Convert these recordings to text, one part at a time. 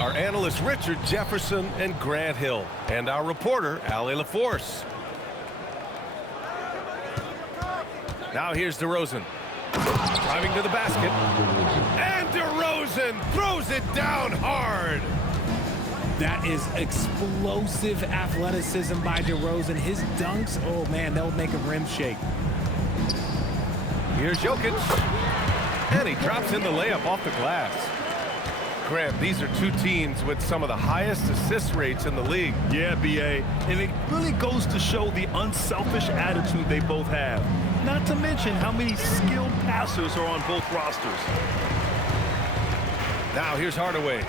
Our analysts Richard Jefferson and Grant Hill, and our reporter Allie LaForce. Now here's DeRozan, driving to the basket, and DeRozan throws it down hard. That is explosive athleticism by DeRozan. His dunks, oh man, they'll make a rim shake. Here's Jokic, and he drops in the layup off the glass. Grant, these are two teams with some of the highest assist rates in the league. Yeah, B.A., and it really goes to show the unselfish attitude they both have. Not to mention how many skilled passers are on both rosters. Now here's Hardaway.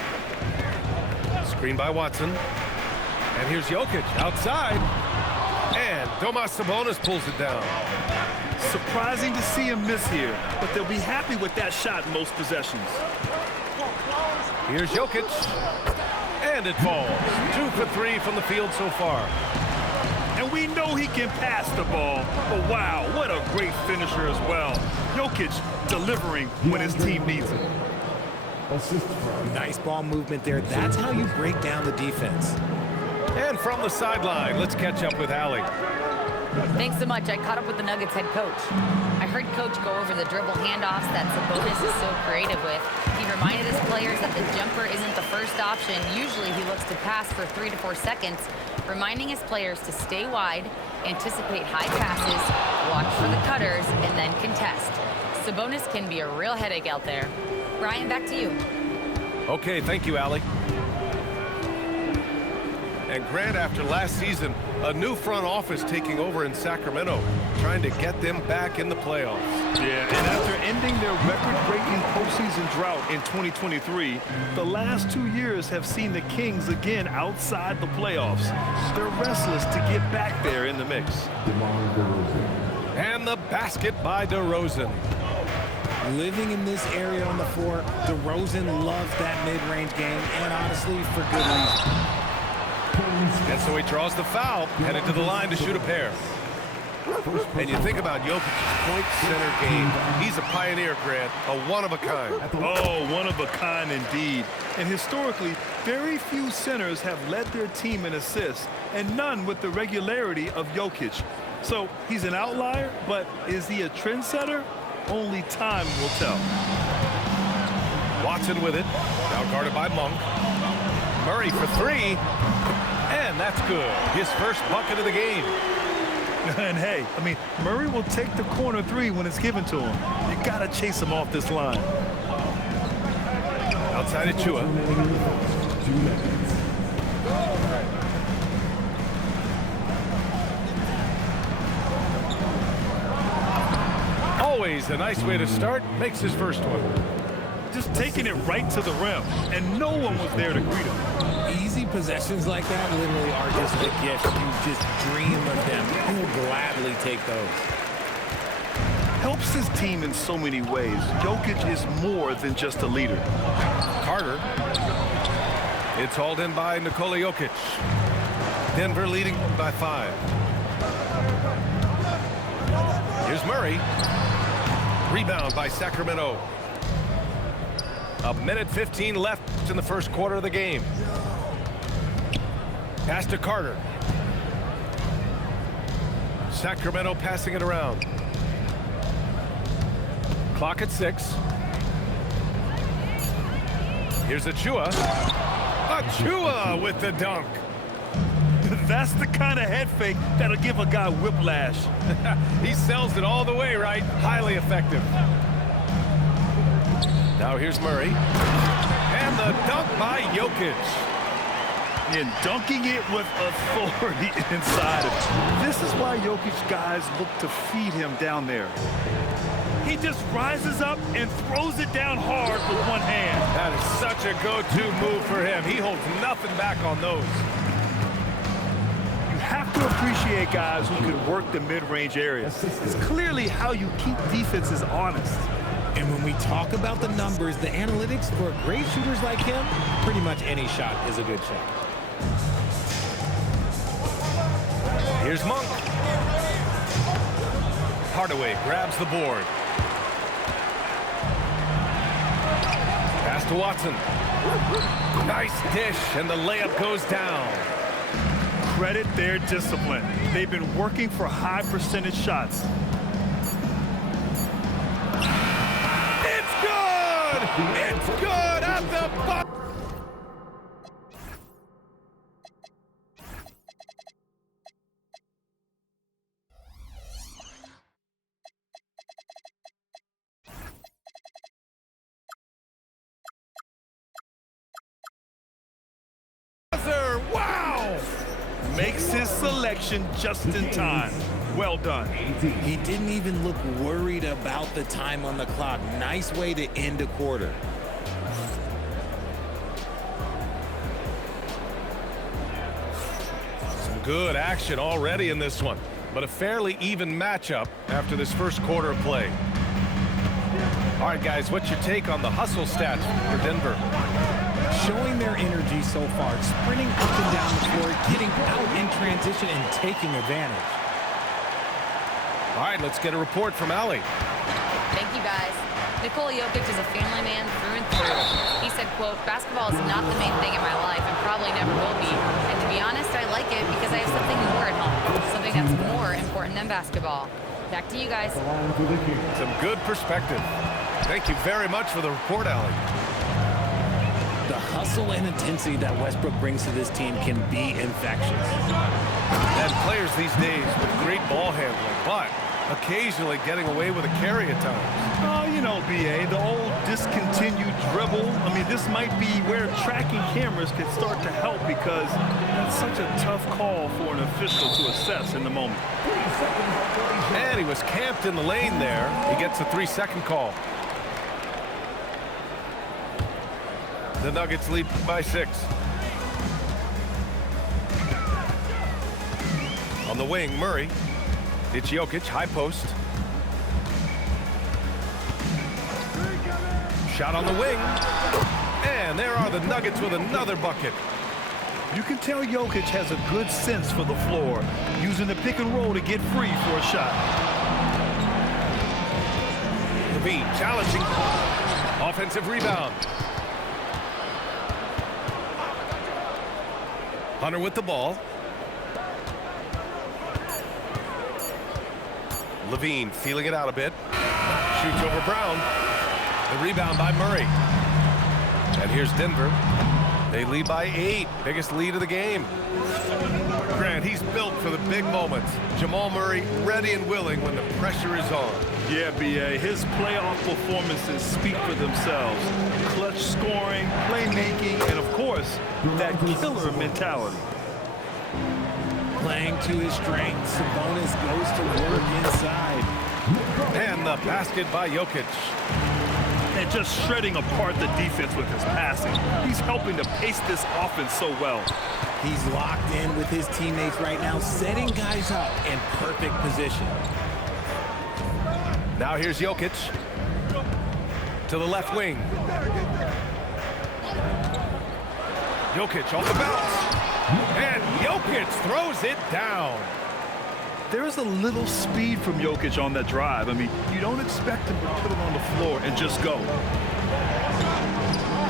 Screen by Watson. And here's Jokic outside. And Domas Sabonis pulls it down. Surprising to see him miss here, but they'll be happy with that shot in most possessions. Here's Jokic, and it falls. 2 for 3 from the field so far. And we know he can pass the ball, but wow, what a great finisher as well. Jokic delivering when his team needs him. Nice ball movement there. That's how you break down the defense. And from the sideline, let's catch up with Allie. Thanks so much. I caught up with the Nuggets head coach. I heard Coach go over the dribble handoffs that Sabonis is so creative with. He reminded his players that the jumper isn't the first option. Usually he looks to pass for 3 to 4 seconds, reminding his players to stay wide, anticipate high passes, watch for the cutters, and then contest. Sabonis can be a real headache out there. Brian, back to you. Okay, thank you, Allie. And Grant, after last season, a new front office taking over in Sacramento, trying to get them back in the playoffs. Yeah, and after ending their record-breaking postseason drought in 2023, the last 2 years have seen the Kings again outside the playoffs. They're restless to get back there in the mix. And the basket by DeRozan. Living in this area on the floor, DeRozan loves that mid-range game, and honestly, for good reason. And so he draws the foul, headed to the line to shoot a pair. And you think about Jokic's point center game. He's a pioneer, Grant, a one-of-a-kind. Oh, one-of-a-kind indeed. And historically, very few centers have led their team in assists, and none with the regularity of Jokic. So he's an outlier, but is he a trendsetter? Only time will tell. Watson with it, now guarded by Monk. Murray for 3. And that's good. His first bucket of the game. And hey, I mean, Murray will take the corner 3 when it's given to him. You got to chase him off this line. Outside Achua. Always a nice way to start. Makes his first one. Just taking it right to the rim, and no one was there to greet him. Easy possessions like that literally are just a gift. You just dream of them. He'll gladly take those. Helps his team in so many ways. Jokic is more than just a leader. Carter. It's hauled in by Nikola Jokic. Denver leading by 5. Here's Murray. Rebound by Sacramento. 1:15 left in the first quarter of the game. Pass to Carter. Sacramento passing it around. Clock at 6. Here's Achua. Achua with the dunk. That's the kind of head fake that'll give a guy whiplash. He sells it all the way, right? Highly effective. Now here's Murray. And the dunk by Jokic. And dunking it with authority inside of it. This is why Jokic guys look to feed him down there. He just rises up and throws it down hard with one hand. That is such a go-to move for him. He holds nothing back on those. You have to appreciate guys who can work the mid-range area. It's clearly how you keep defenses honest. And when we talk about the numbers, the analytics for great shooters like him, pretty much any shot is a good shot. Here's Monk. Hardaway grabs the board. Pass to Watson. Nice dish, and the layup goes down. Credit their discipline. They've been working for high percentage shots. It's good! It's good at the buzzer! Wow! Makes his selection just in time. Well done. He didn't even look worried about the time on the clock. Nice way to end a quarter. Some good action already in this one, but a fairly even matchup after this first quarter of play. All right, guys, what's your take on the hustle stats for Denver? Showing their energy so far, sprinting up and down the floor, getting out in transition and taking advantage. All right, let's get a report from Allie. Thank you, guys. Nikola Jokic is a family man through and through. He said, quote, "Basketball is not the main thing in my life and probably never will be. And to be honest, I like it because I have something more at home, something that's more important than basketball." Back to you guys. Some good perspective. Thank you very much for the report, Allie. The hustle and intensity that Westbrook brings to this team can be infectious. And players these days with great ball handling, but occasionally getting away with a carry at times. Oh, you know, BA, the old discontinued dribble. I mean, this might be where tracking cameras can start to help because that's such a tough call for an official to assess in the moment. And he was camped in the lane there. He gets a 3-second call. The Nuggets lead by 6. On the wing, Murray. It's Jokic, high post. Shot on the wing. And there are the Nuggets with another bucket. You can tell Jokic has a good sense for the floor, using the pick and roll to get free for a shot. Levine challenging. Offensive rebound. Hunter with the ball. Levine feeling it out a bit. Shoots over Brown. The rebound by Murray. And here's Denver. They lead by 8. Biggest lead of the game. Grant, he's built for the big moments. Jamal Murray ready and willing when the pressure is on. Yeah, BA, his playoff performances speak for themselves. Clutch scoring, playmaking, and of course, that killer mentality. Playing to his strengths, Sabonis goes to work inside. And the basket by Jokic. And just shredding apart the defense with his passing. He's helping to pace this offense so well. He's locked in with his teammates right now, setting guys up in perfect position. Now here's Jokic. To the left wing. Jokic off the bounce. And Jokic throws it down. There is a little speed from Jokic on that drive. I mean, you don't expect him to put it on the floor and just go.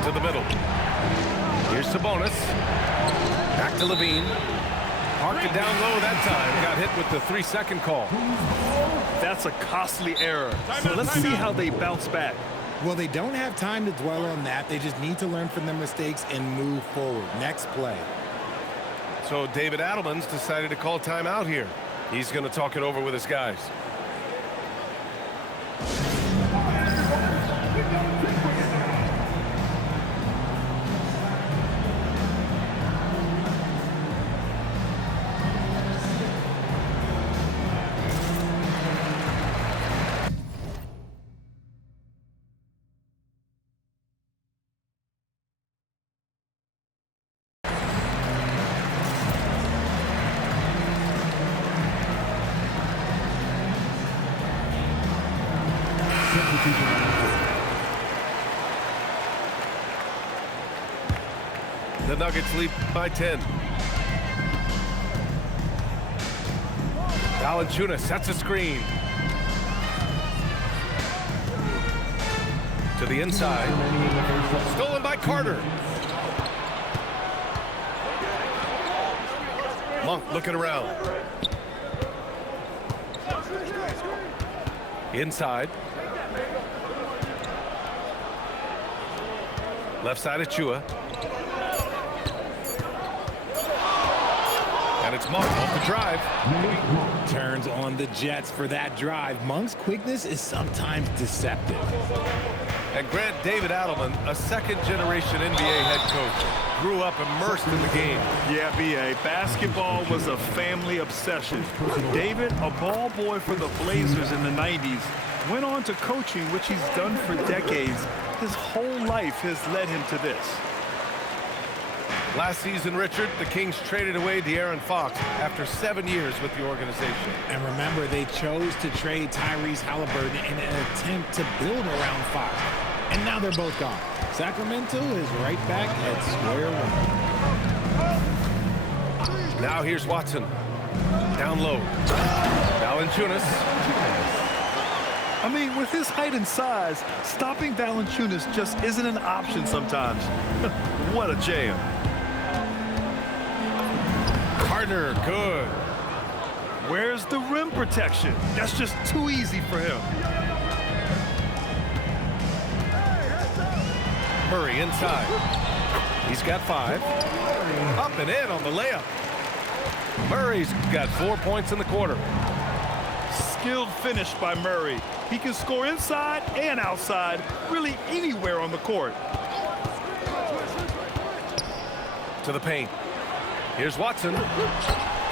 To the middle. Here's Sabonis. Back to Levine. Parked it down low that time. Got hit with the 3-second call. That's a costly error. So let's see how they bounce back. Well, they don't have time to dwell on that. They just need to learn from their mistakes and move forward. Next play. So David Adelman's decided to call timeout here. He's going to talk it over with his guys. The Nuggets lead by 10. Valanciunas sets a screen. To the inside. Stolen by Carter. Monk looking around. Inside. Left side of Chua. And it's Monk off the drive. Turns on the Jets for that drive. Monk's quickness is sometimes deceptive. And Grant David Adelman, a second-generation NBA head coach, grew up immersed in the game. Yeah, B.A. Basketball was a family obsession. David, a ball boy for the Blazers in the 90s, went on to coaching, which he's done for decades. His whole life has led him to this. Last season, Richard, the Kings traded away De'Aaron Fox after 7 years with the organization. And remember, they chose to trade Tyrese Halliburton in an attempt to build around Fox. And now they're both gone. Sacramento is right back at square one. Now here's Watson. Down low. Valanciunas. I mean, with his height and size, stopping Valanciunas just isn't an option sometimes. What a jam. Carter, good. Where's the rim protection? That's just too easy for him. Murray inside. He's got 5. Up and in on the layup. Murray's got 4 points in the quarter. Skilled finish by Murray. He can score inside and outside, really anywhere on the court. To the paint. Here's Watson.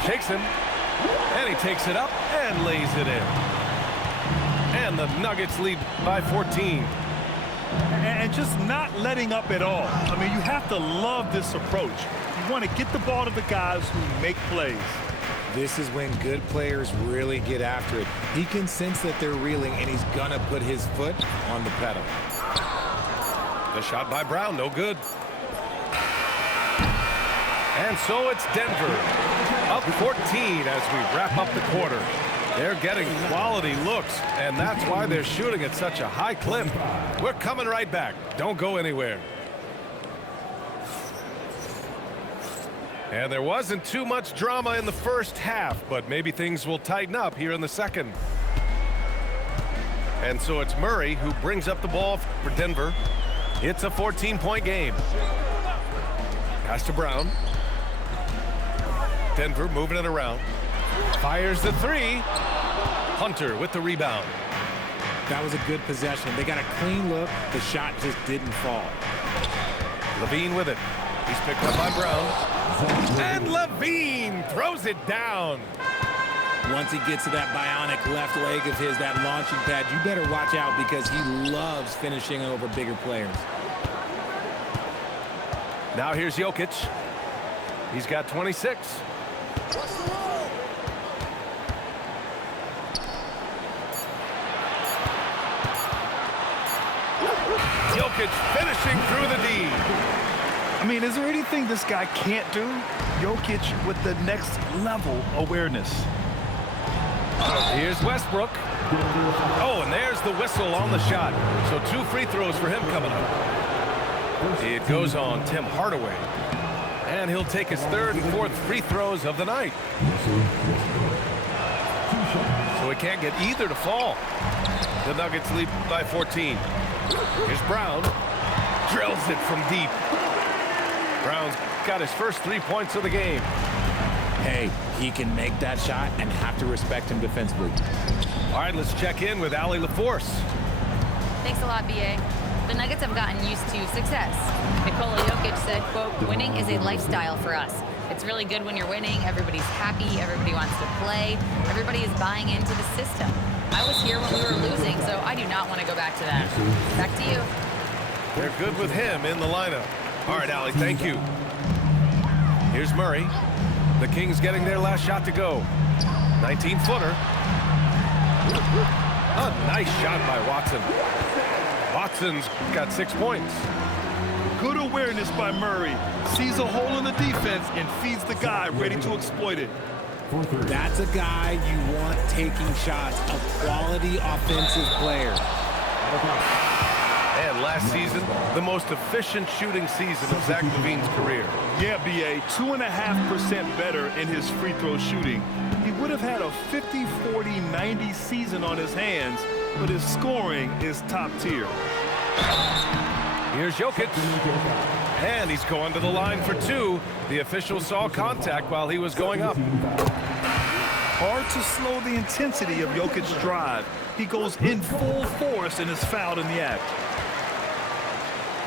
Shakes him. And he takes it up and lays it in. And the Nuggets lead by 14. And just not letting up at all. I mean, you have to love this approach. You want to get the ball to the guys who make plays. This is when good players really get after it. He can sense that they're reeling, and he's going to put his foot on the pedal. The shot by Brown, no good. And so it's Denver, up 14 as we wrap up the quarter. They're getting quality looks, and that's why they're shooting at such a high clip. We're coming right back. Don't go anywhere. And there wasn't too much drama in the first half, but maybe things will tighten up here in the second. And so it's Murray who brings up the ball for Denver. It's a 14-point game. Pass to Brown. Denver moving it around. Fires the 3. Hunter with the rebound. That was a good possession. They got a clean look. The shot just didn't fall. Levine with it. He's picked up by Brown. And Levine throws it down. Once he gets to that bionic left leg of his, that launching pad, you better watch out because he loves finishing over bigger players. Now here's Jokic. He's got 26. Jokic finishing through the D. I mean, is there anything this guy can't do? Jokic with the next level awareness. Here's Westbrook. Oh, and there's the whistle on the shot. So 2 free throws for him coming up. It goes on Tim Hardaway. And he'll take his 3rd and 4th free throws of the night. So he can't get either to fall. The Nuggets lead by 14. Here's Brown. Drills it from deep. Brown's got his first 3 points of the game. Hey, he can make that shot and have to respect him defensively. All right, let's check in with Allie LaForce. Thanks a lot, B.A. The Nuggets have gotten used to success. Nikola Jokic said, quote, "Winning is a lifestyle for us. It's really good when you're winning. Everybody's happy. Everybody wants to play. Everybody is buying into the system. I was here when we were losing, so I do not want to go back to that." Back to you. They're good with him in the lineup. All right, Allie, thank you. Here's Murray. The Kings getting their last shot to go. 19-footer. A nice shot by Watson. Watson's got 6 points. Good awareness by Murray. Sees a hole in the defense and feeds the guy ready to exploit it. That's a guy you want taking shots, a quality offensive player. And last season, the most efficient shooting season of Zach LaVine's career. Yeah, BA, 2.5% better in his free throw shooting. He would have had a 50-40-90 season on his hands, but his scoring is top tier. Here's Jokic. And he's going to the line for two. The official saw contact while he was going up. Hard to slow the intensity of Jokic's drive. He goes in full force and is fouled in the act.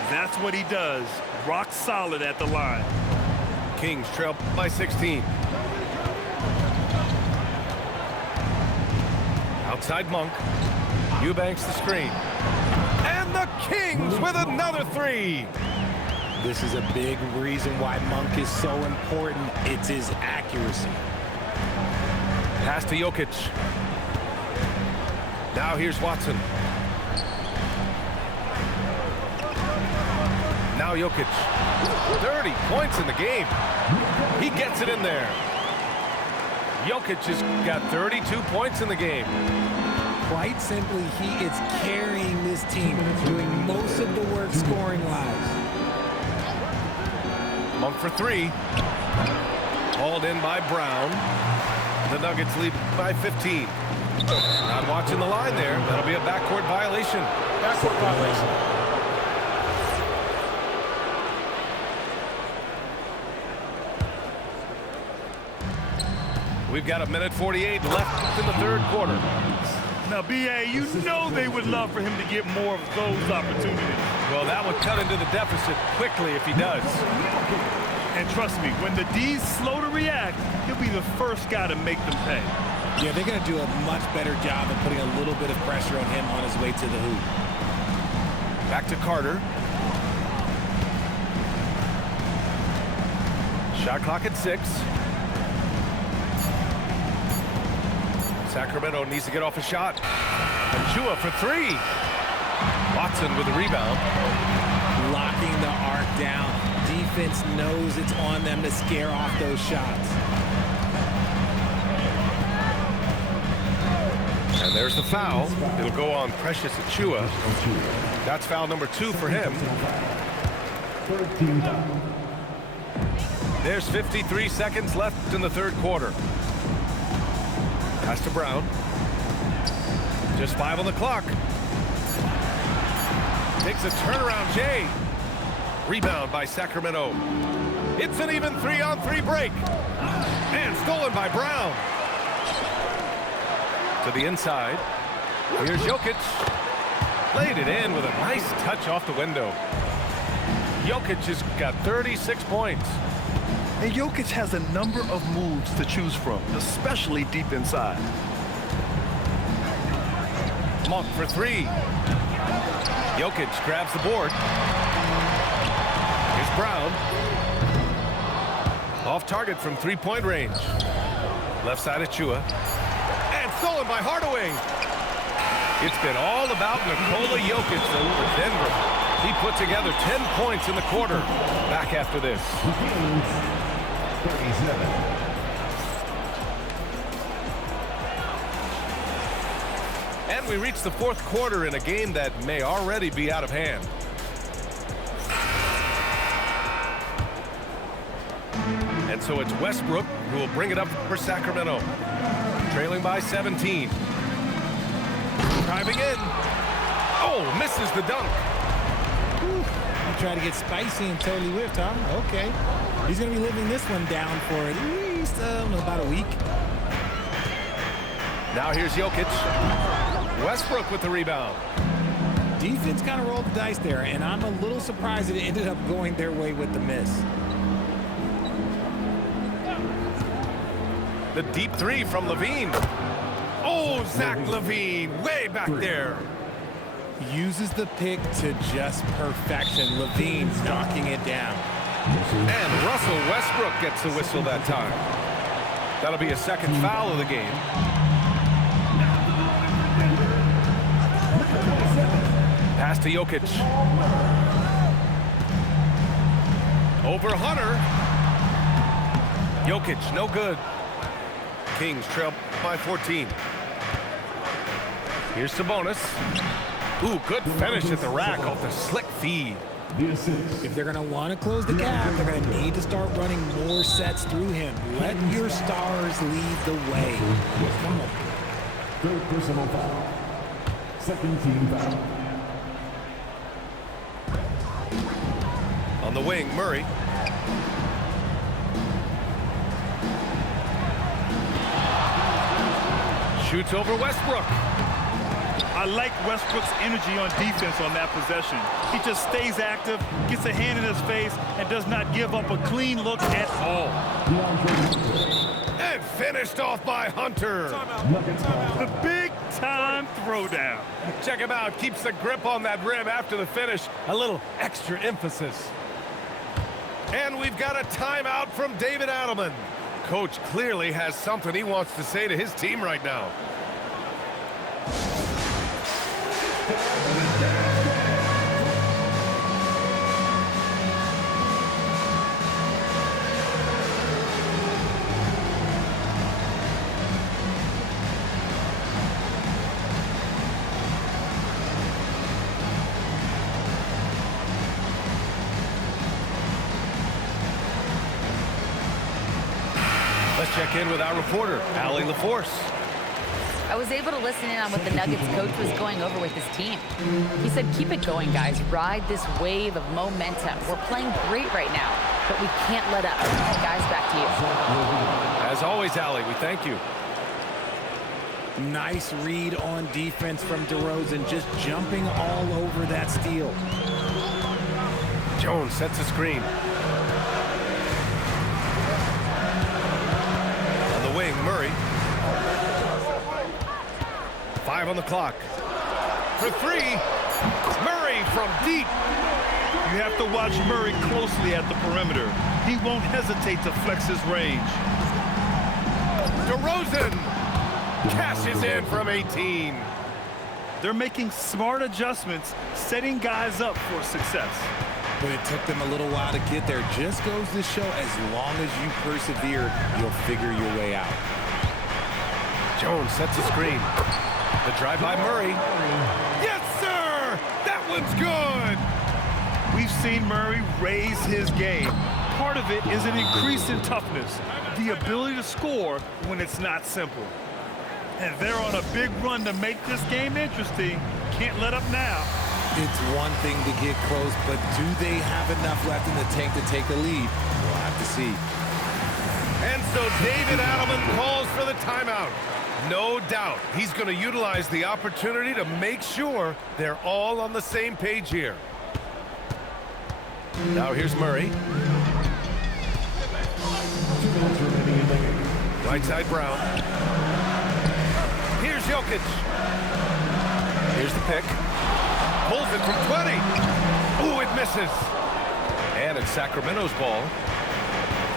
That's what he does. Rock solid at the line. Kings trail by 16. Outside Monk. Eubanks the screen. And the Kings with another three. This is a big reason why Monk is so important. It's his accuracy. Pass to Jokic. Now here's Watson. Now Jokic. 30 points in the game. He gets it in there. Jokic has got 32 points in the game. Quite simply, he is carrying this team, doing most of the work scoring-wise. Monk for three. Hauled in by Brown. The Nuggets lead by 15. Not watching the line there. That'll be a backcourt violation. Backcourt violation. We've got 1:48 left in the third quarter. Now, BA, you know they would love for him to get more of those opportunities. Well, that would cut into the deficit quickly if he does. And trust me, when the D's slow to react, he'll be the first guy to make them pay. Yeah, they're going to do a much better job of putting a little bit of pressure on him on his way to the hoop. Back to Carter. Shot clock at 6. Sacramento needs to get off a shot. Achua for three. Watson with the rebound. Locking the arc down. Defense knows it's on them to scare off those shots. And there's the foul. It'll go on Precious Achua. That's foul number 2 for him. There's 53 seconds left in the third quarter. Pass to Brown. Just 5 on the clock. Takes a turnaround, Jay. Rebound by Sacramento. It's an even 3-on-3 break. And stolen by Brown. To the inside. Here's Jokic. Laid it in with a nice touch off the window. Jokic has got 36 points. And Jokic has a number of moves to choose from, especially deep inside. Monk for three. Jokic grabs the board. Here's Brown. Off target from three-point range. Left side Achua. And stolen by Hardaway. It's been all about Nikola Jokic over Denver. He put together 10 points in the quarter. Back after this. 37. And we reach the fourth quarter in a game that may already be out of hand. And so it's Westbrook who will bring it up for Sacramento. Trailing by 17. Driving in. Oh, misses the dunk. He tried to get spicy and totally whipped, huh? Okay. He's going to be living this one down for at least about a week. Now here's Jokic. Westbrook with the rebound. Defense kind of rolled the dice there, and I'm a little surprised that it ended up going their way with the miss. The deep three from LaVine. Oh, Zach LaVine way back there. Uses the pick to just perfection. LaVine knocking it down. And Russell Westbrook gets the whistle that time. That'll be a second foul of the game. Pass to Jokic. Over Hunter. Jokic, no good. Kings trail by 14. Here's Sabonis. Ooh, good finish at the rack off the slick feed. If they're going to want to close the gap, they're going to need to start running more sets through him. Let your stars lead the way. Come on. Third personal foul. Second team foul. On the wing, Murray. Shoots over Westbrook. I like Westbrook's energy on defense on that possession. He just stays active, gets a hand in his face, and does not give up a clean look at all. And finished off by Hunter. The big-time throwdown. Check him out. Keeps the grip on that rim after the finish. A little extra emphasis. And we've got a timeout from David Adelman. Coach clearly has something he wants to say to his team right now. Let's check in with our reporter, Allie LaForce. I was able to listen in on what the Nuggets coach was going over with his team. He said, keep it going, guys. Ride this wave of momentum. We're playing great right now, but we can't let up. Guys, back to you. As always, Allie, we thank you. Nice read on defense from DeRozan, just jumping all over that steal. Jones sets a screen. On the wing, Murray. 5 on the clock. For 3, Murray from deep. You have to watch Murray closely at the perimeter. He won't hesitate to flex his range. DeRozan cashes in from 18. They're making smart adjustments, setting guys up for success. But it took them a little while to get there. Just goes to show, as long as you persevere, you'll figure your way out. Jones sets a screen. The drive by Murray. Yes, sir! That one's good! We've seen Murray raise his game. Part of it is an increase in toughness, the ability to score when it's not simple. And they're on a big run to make this game interesting. Can't let up now. It's one thing to get close, but do they have enough left in the tank to take a lead? We'll have to see. And so David Adelman calls for the timeout. No doubt he's going to utilize the opportunity to make sure they're all on the same page here. Now here's Murray. Right side Brown. Here's Jokic. Here's the pick. Pulls it from 20. Ooh, it misses. And it's Sacramento's ball.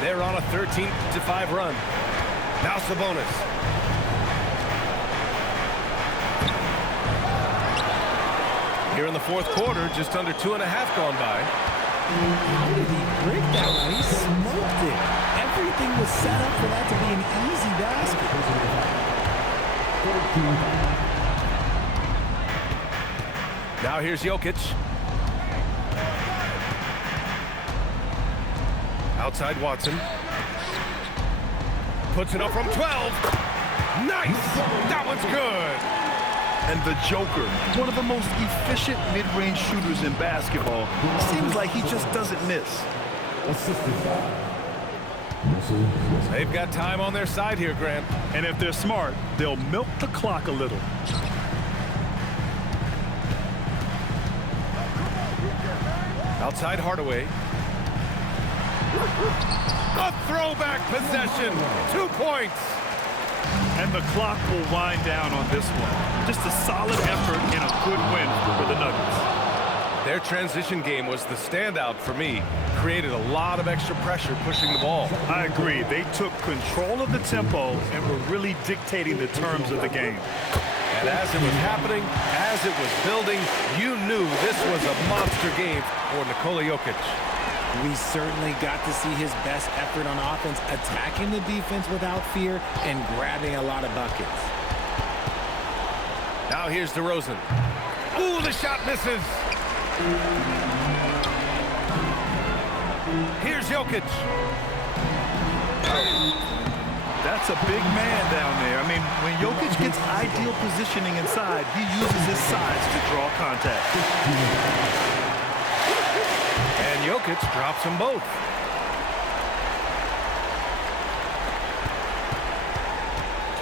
They're on a 13-5 run. Now Sabonis. Here in the fourth quarter, just under 2.5 gone by. How did he break that one? He smoked it. Everything was set up for that to be an easy basket. Now here's Jokic. Outside Watson. Puts it up from 12. Nice! That one's good! And the Joker, one of the most efficient mid-range shooters in basketball, seems like he just doesn't miss. They've got time on their side here, Grant. And if they're smart, they'll milk the clock a little. Outside Hardaway. A throwback possession. 2 points. And the clock will wind down on this one. Just a solid effort and a good win for the Nuggets. Their transition game was the standout for me. Created a lot of extra pressure pushing the ball. I agree. They took control of the tempo and were really dictating the terms of the game. And as it was happening, as it was building, you knew this was a monster game for Nikola Jokic. We certainly got to see his best effort on offense, attacking the defense without fear and grabbing a lot of buckets. Now here's DeRozan. Ooh, the shot misses. Here's Jokic. That's a big man down there. I mean, when Jokic gets ideal positioning inside, he uses his size to draw contact. And Jokic drops them both.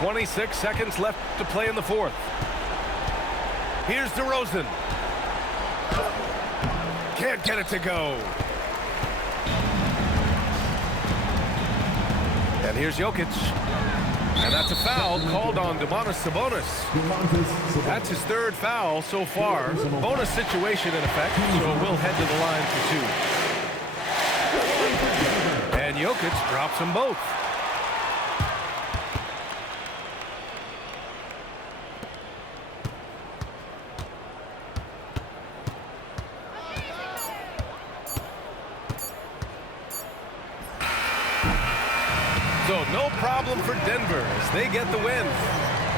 .26 seconds left to play in the fourth. Here's DeRozan. Can't get it to go. And here's Jokic. And that's a foul called on Domantas Sabonis. That's his third foul so far. Bonus situation in effect, so we'll head to the line for 2. And Jokic drops them both. So no problem for Denver as they get the win.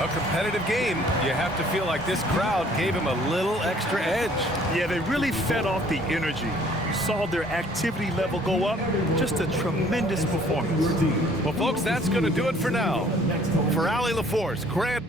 A competitive game. You have to feel like this crowd gave him a little extra edge. Yeah, they really fed off the energy. You saw their activity level go up. Just a tremendous performance. Well, folks, that's going to do it for now. For Allie LaForce, Grant